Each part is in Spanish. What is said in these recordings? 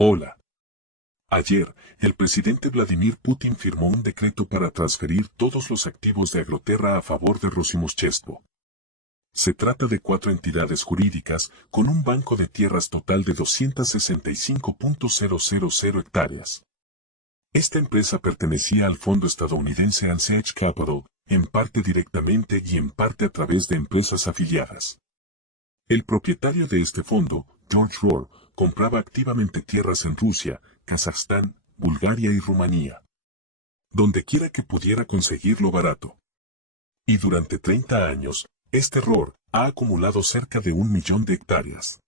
Hola. Ayer, el presidente Vladimir Putin firmó un decreto para transferir todos los activos de Agroterra a favor de Rosimoschestvo. Se trata de 4 entidades jurídicas con un banco de tierras total de 265.000 hectáreas. Esta empresa pertenecía al fondo estadounidense Ansech Capital, en parte directamente y en parte a través de empresas afiliadas. El propietario de este fondo, George Rohr, compraba activamente tierras en Rusia, Kazajstán, Bulgaria y Rumanía. Dondequiera que pudiera conseguirlo barato. Y durante 30 años, este Rohr ha acumulado cerca de 1 millón de hectáreas.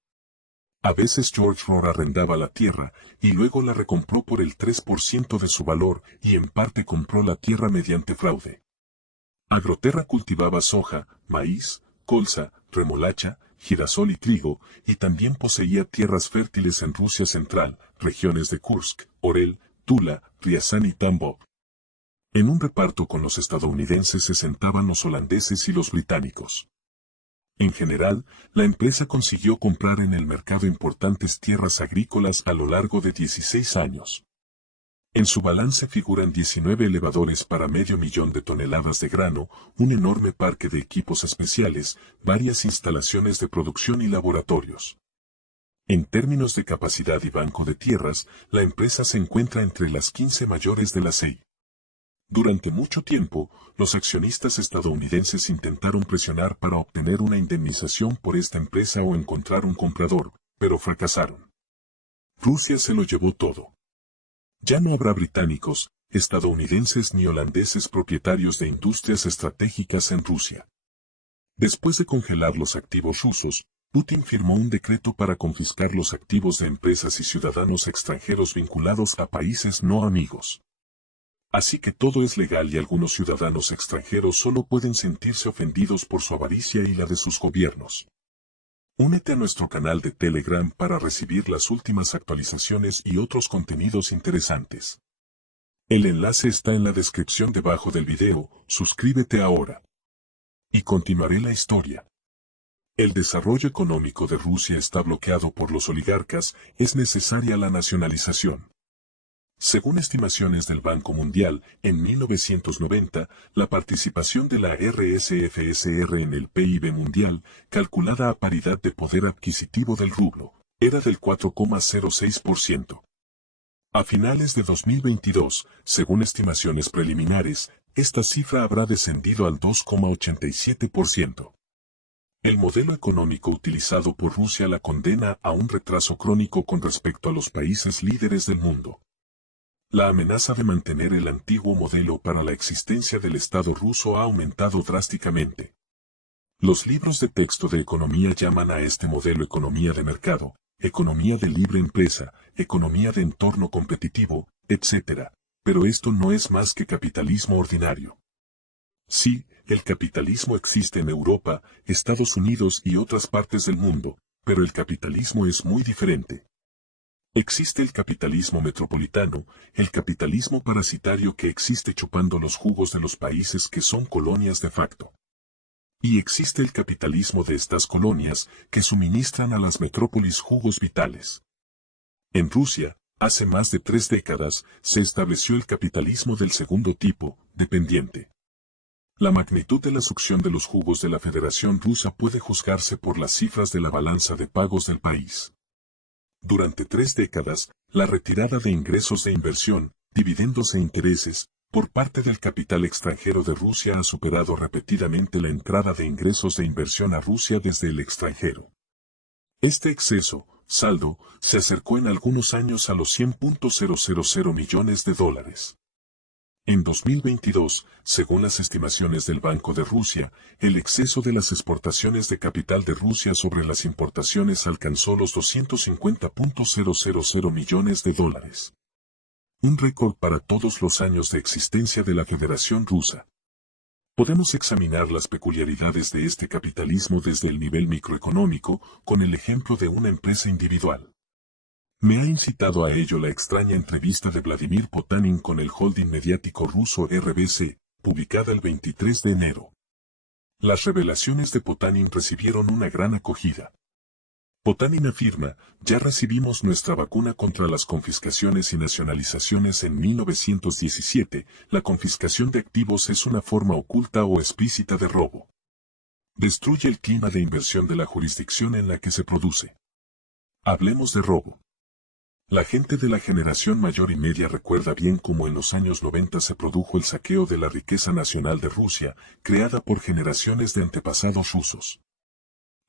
A veces George Rohr arrendaba la tierra y luego la recompró por el 3% de su valor y en parte compró la tierra mediante fraude. Agroterra cultivaba soja, maíz, colza, remolacha, girasol y trigo, y también poseía tierras fértiles en Rusia central, regiones de Kursk, Orel, Tula, Riazán y Tambov. En un reparto con los estadounidenses se sentaban los holandeses y los británicos. En general, la empresa consiguió comprar en el mercado importantes tierras agrícolas a lo largo de 16 años. En su balance figuran 19 elevadores para 500.000 de toneladas de grano, un enorme parque de equipos especiales, varias instalaciones de producción y laboratorios. En términos de capacidad y banco de tierras, la empresa se encuentra entre las 15 mayores de la SEI. Durante mucho tiempo, los accionistas estadounidenses intentaron presionar para obtener una indemnización por esta empresa o encontrar un comprador, pero fracasaron. Rusia se lo llevó todo. Ya no habrá británicos, estadounidenses ni holandeses propietarios de industrias estratégicas en Rusia. Después de congelar los activos rusos, Putin firmó un decreto para confiscar los activos de empresas y ciudadanos extranjeros vinculados a países no amigos. Así que todo es legal y algunos ciudadanos extranjeros solo pueden sentirse ofendidos por su avaricia y la de sus gobiernos. Únete a nuestro canal de Telegram para recibir las últimas actualizaciones y otros contenidos interesantes. El enlace está en la descripción debajo del video, suscríbete ahora. Y continuaré la historia. El desarrollo económico de Rusia está bloqueado por los oligarcas, es necesaria la nacionalización. Según estimaciones del Banco Mundial, en 1990, la participación de la RSFSR en el PIB mundial, calculada a paridad de poder adquisitivo del rublo, era del 4,06%. A finales de 2022, según estimaciones preliminares, esta cifra habrá descendido al 2,87%. El modelo económico utilizado por Rusia la condena a un retraso crónico con respecto a los países líderes del mundo. La amenaza de mantener el antiguo modelo para la existencia del Estado ruso ha aumentado drásticamente. Los libros de texto de economía llaman a este modelo economía de mercado, economía de libre empresa, economía de entorno competitivo, etc. Pero esto no es más que capitalismo ordinario. Sí, el capitalismo existe en Europa, Estados Unidos y otras partes del mundo, pero el capitalismo es muy diferente. Existe el capitalismo metropolitano, el capitalismo parasitario que existe chupando los jugos de los países que son colonias de facto. Y existe el capitalismo de estas colonias que suministran a las metrópolis jugos vitales. En Rusia, hace más de 3 décadas, se estableció el capitalismo del segundo tipo, dependiente. La magnitud de la succión de los jugos de la Federación Rusa puede juzgarse por las cifras de la balanza de pagos del país. Durante 3 décadas, la retirada de ingresos de inversión, dividendos e intereses, por parte del capital extranjero de Rusia ha superado repetidamente la entrada de ingresos de inversión a Rusia desde el extranjero. Este exceso, saldo, se acercó en algunos años a los 100.000 millones de dólares. En 2022, según las estimaciones del Banco de Rusia, el exceso de las exportaciones de capital de Rusia sobre las importaciones alcanzó los 250.000 millones de dólares. Un récord para todos los años de existencia de la Federación Rusa. Podemos examinar las peculiaridades de este capitalismo desde el nivel microeconómico, con el ejemplo de una empresa individual. Me ha incitado a ello la extraña entrevista de Vladimir Potanin con el holding mediático ruso RBC, publicada el 23 de enero. Las revelaciones de Potanin recibieron una gran acogida. Potanin afirma, ya recibimos nuestra vacuna contra las confiscaciones y nacionalizaciones en 1917, la confiscación de activos es una forma oculta o explícita de robo. Destruye el clima de inversión de la jurisdicción en la que se produce. Hablemos de robo. La gente de la generación mayor y media recuerda bien cómo en los años 90 se produjo el saqueo de la riqueza nacional de Rusia, creada por generaciones de antepasados rusos.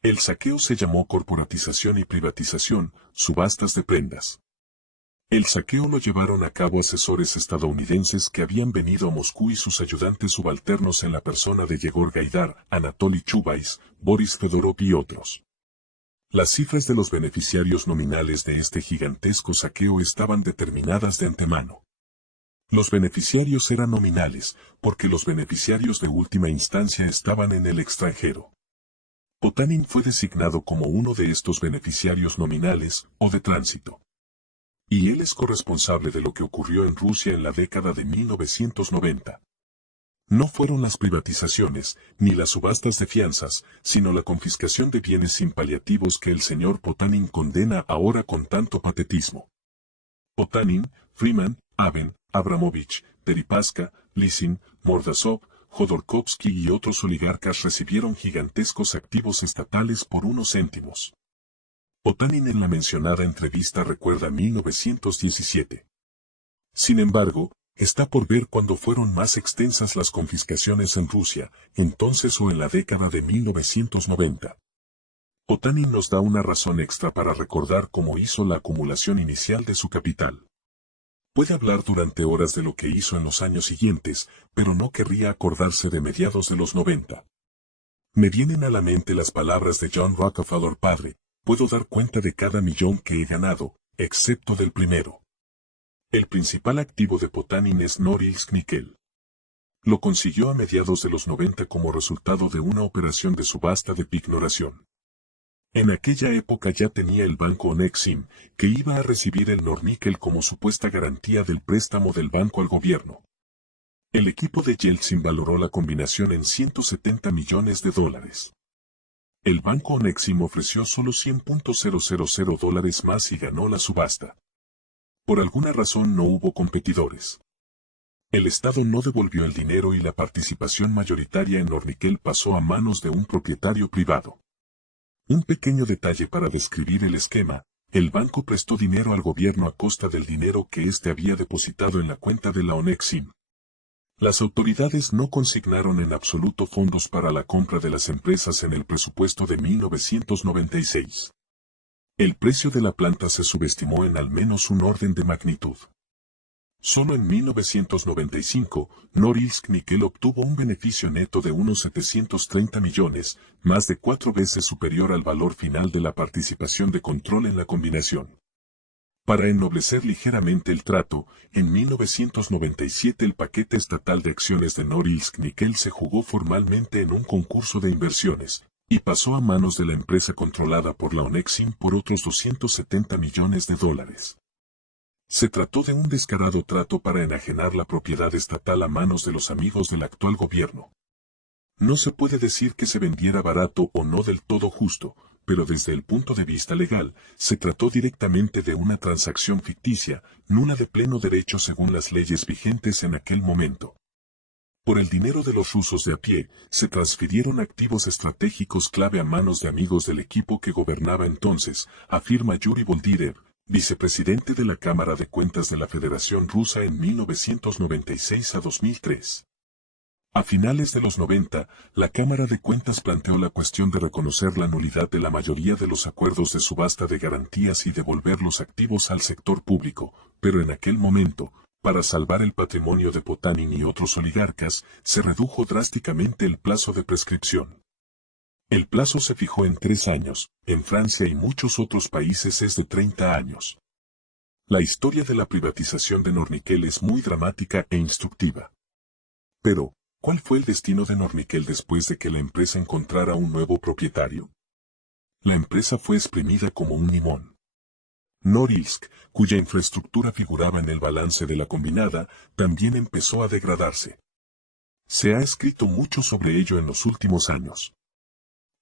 El saqueo se llamó corporatización y privatización, subastas de prendas. El saqueo lo llevaron a cabo asesores estadounidenses que habían venido a Moscú y sus ayudantes subalternos en la persona de Yegor Gaidar, Anatoly Chubais, Boris Fedorov y otros. Las cifras de los beneficiarios nominales de este gigantesco saqueo estaban determinadas de antemano. Los beneficiarios eran nominales, porque los beneficiarios de última instancia estaban en el extranjero. Potanin fue designado como uno de estos beneficiarios nominales, o de tránsito. Y él es corresponsable de lo que ocurrió en Rusia en la década de 1990. No fueron las privatizaciones, ni las subastas de fianzas, sino la confiscación de bienes sin paliativos que el señor Potanin condena ahora con tanto patetismo. Potanin, Freeman, Aben, Abramovich, Deripaska, Lysin, Mordasov, Jodorkovsky y otros oligarcas recibieron gigantescos activos estatales por unos céntimos. Potanin en la mencionada entrevista recuerda 1917. Sin embargo, está por ver cuándo fueron más extensas las confiscaciones en Rusia, entonces o en la década de 1990. Potanin nos da una razón extra para recordar cómo hizo la acumulación inicial de su capital. Puede hablar durante horas de lo que hizo en los años siguientes, pero no querría acordarse de mediados de los 90. Me vienen a la mente las palabras de John Rockefeller padre, puedo dar cuenta de cada millón que he ganado, excepto del primero. El principal activo de Potanin es Norilsk Nickel. Lo consiguió a mediados de los 90 como resultado de una operación de subasta de pignoración. En aquella época ya tenía el banco Onexim, que iba a recibir el Nornickel como supuesta garantía del préstamo del banco al gobierno. El equipo de Yeltsin valoró la combinación en $170 millones. El banco Onexim ofreció solo $100,000 más y ganó la subasta. Por alguna razón no hubo competidores. El Estado no devolvió el dinero y la participación mayoritaria en Nornickel pasó a manos de un propietario privado. Un pequeño detalle para describir el esquema, el banco prestó dinero al gobierno a costa del dinero que éste había depositado en la cuenta de la Onexim. Las autoridades no consignaron en absoluto fondos para la compra de las empresas en el presupuesto de 1996. El precio de la planta se subestimó en al menos un orden de magnitud. Solo en 1995, Norilsk Nickel obtuvo un beneficio neto de unos 730 millones, más de 4 veces superior al valor final de la participación de control en la combinación. Para ennoblecer ligeramente el trato, en 1997 el paquete estatal de acciones de Norilsk Nickel se jugó formalmente en un concurso de inversiones, y pasó a manos de la empresa controlada por la Onexim por otros $270 millones. Se trató de un descarado trato para enajenar la propiedad estatal a manos de los amigos del actual gobierno. No se puede decir que se vendiera barato o no del todo justo, pero desde el punto de vista legal, se trató directamente de una transacción ficticia, nula de pleno derecho según las leyes vigentes en aquel momento. Por el dinero de los rusos de a pie, se transfirieron activos estratégicos clave a manos de amigos del equipo que gobernaba entonces, afirma Yuri Boldirev, vicepresidente de la Cámara de Cuentas de la Federación Rusa en 1996 a 2003. A finales de los 90, la Cámara de Cuentas planteó la cuestión de reconocer la nulidad de la mayoría de los acuerdos de subasta de garantías y devolver los activos al sector público, pero en aquel momento, para salvar el patrimonio de Potanin y otros oligarcas, se redujo drásticamente el plazo de prescripción. El plazo se fijó en 3 años, en Francia y muchos otros países es de 30 años. La historia de la privatización de Nornickel es muy dramática e instructiva. Pero, ¿cuál fue el destino de Nornickel después de que la empresa encontrara un nuevo propietario? La empresa fue exprimida como un limón. Norilsk, cuya infraestructura figuraba en el balance de la combinada, también empezó a degradarse. Se ha escrito mucho sobre ello en los últimos años.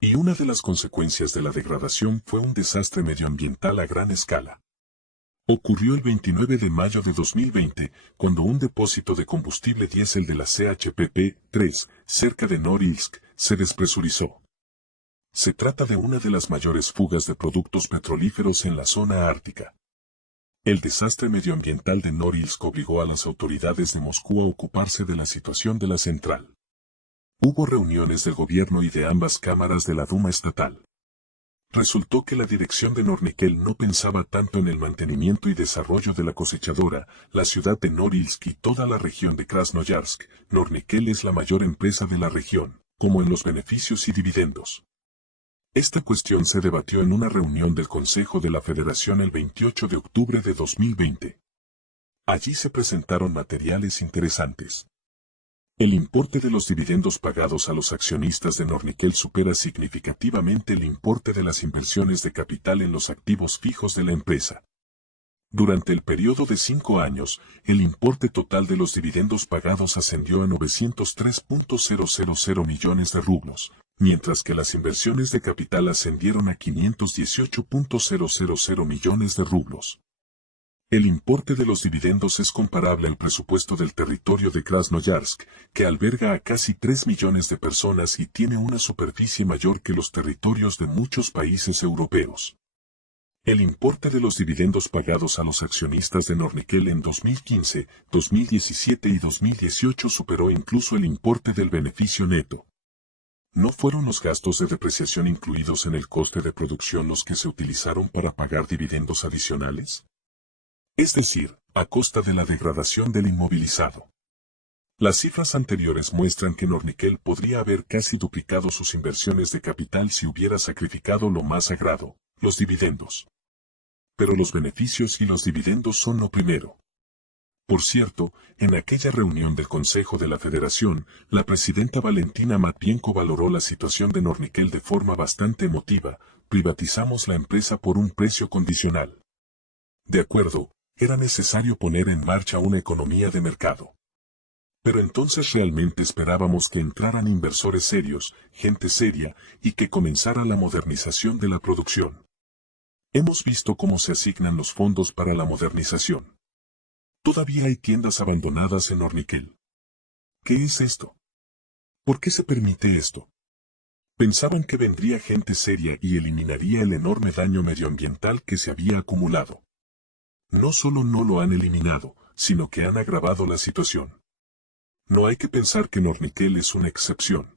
Y una de las consecuencias de la degradación fue un desastre medioambiental a gran escala. Ocurrió el 29 de mayo de 2020, cuando un depósito de combustible diésel de la CHPP-3, cerca de Norilsk, se despresurizó. Se trata de una de las mayores fugas de productos petrolíferos en la zona ártica. El desastre medioambiental de Norilsk obligó a las autoridades de Moscú a ocuparse de la situación de la central. Hubo reuniones del gobierno y de ambas cámaras de la Duma estatal. Resultó que la dirección de Nornickel no pensaba tanto en el mantenimiento y desarrollo de la cosechadora, la ciudad de Norilsk y toda la región de Krasnoyarsk. Nornickel es la mayor empresa de la región, como en los beneficios y dividendos. Esta cuestión se debatió en una reunión del Consejo de la Federación el 28 de octubre de 2020. Allí se presentaron materiales interesantes. El importe de los dividendos pagados a los accionistas de Nornickel supera significativamente el importe de las inversiones de capital en los activos fijos de la empresa. Durante el periodo de 5 años, el importe total de los dividendos pagados ascendió a 903.000 millones de rublos, mientras que las inversiones de capital ascendieron a 518.000 millones de rublos. El importe de los dividendos es comparable al presupuesto del territorio de Krasnoyarsk, que alberga a casi 3 millones de personas y tiene una superficie mayor que los territorios de muchos países europeos. El importe de los dividendos pagados a los accionistas de Nornickel en 2015, 2017 y 2018 superó incluso el importe del beneficio neto. ¿No fueron los gastos de depreciación incluidos en el coste de producción los que se utilizaron para pagar dividendos adicionales? Es decir, a costa de la degradación del inmovilizado. Las cifras anteriores muestran que Nornickel podría haber casi duplicado sus inversiones de capital si hubiera sacrificado lo más sagrado, los dividendos. Pero los beneficios y los dividendos son lo primero. Por cierto, en aquella reunión del Consejo de la Federación, la presidenta Valentina Matvienko valoró la situación de Nornickel de forma bastante emotiva: privatizamos la empresa por un precio condicional. De acuerdo, era necesario poner en marcha una economía de mercado. Pero entonces realmente esperábamos que entraran inversores serios, gente seria, y que comenzara la modernización de la producción. Hemos visto cómo se asignan los fondos para la modernización. Todavía hay tiendas abandonadas en Nornickel. ¿Qué es esto? ¿Por qué se permite esto? Pensaban que vendría gente seria y eliminaría el enorme daño medioambiental que se había acumulado. No solo no lo han eliminado, sino que han agravado la situación. No hay que pensar que Nornickel es una excepción.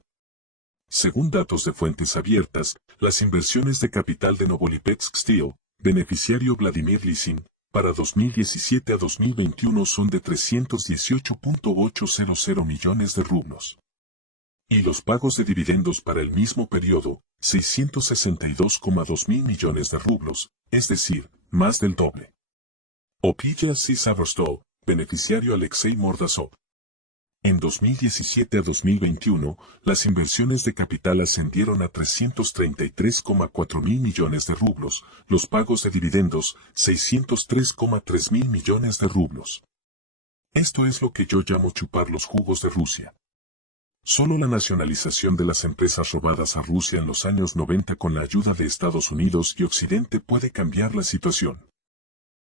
Según datos de fuentes abiertas, las inversiones de capital de Novolipetsk Steel, beneficiario Vladimir Lisin, para 2017 a 2021 son de 318.800 millones de rublos. Y los pagos de dividendos para el mismo periodo, 662,2 mil millones de rublos, es decir, más del doble. Opilla Severstov, beneficiario Alexei Mordasov. En 2017 a 2021, las inversiones de capital ascendieron a 333,4 mil millones de rublos, los pagos de dividendos, 603,3 mil millones de rublos. Esto es lo que yo llamo chupar los jugos de Rusia. Solo la nacionalización de las empresas robadas a Rusia en los años 90 con la ayuda de Estados Unidos y Occidente puede cambiar la situación.